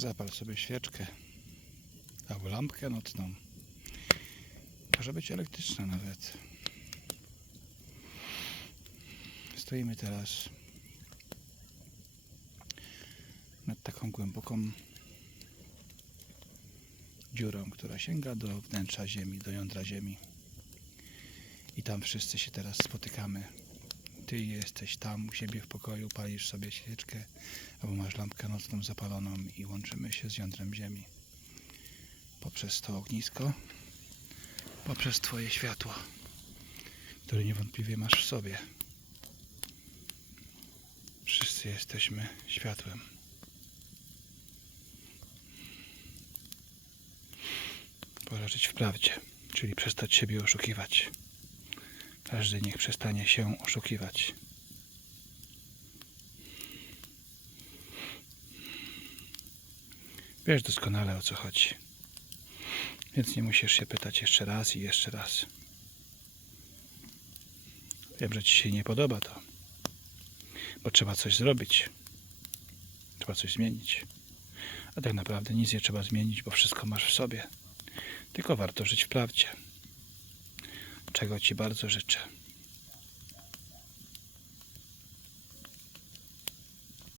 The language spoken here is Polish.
Zapal sobie świeczkę albo lampkę nocną. Może być elektryczna nawet. Stoimy teraz nad taką głęboką dziurą, która sięga do wnętrza Ziemi, do jądra Ziemi. I tam wszyscy się teraz spotykamy. Ty jesteś tam u siebie w pokoju, palisz sobie świeczkę, albo masz lampkę nocną zapaloną i łączymy się z jądrem Ziemi. Poprzez to ognisko, poprzez Twoje światło, które niewątpliwie masz w sobie. Wszyscy jesteśmy światłem. Pora żyć w prawdzie, czyli przestać siebie oszukiwać. Każdy niech przestanie się oszukiwać. Wiesz doskonale o co chodzi. Więc nie musisz się pytać jeszcze raz i jeszcze raz. Wiem, że ci się nie podoba to, bo trzeba coś zrobić. Trzeba coś zmienić. A tak naprawdę nic nie trzeba zmienić, bo wszystko masz w sobie. Tylko warto żyć w prawdzie. Czego Ci bardzo życzę.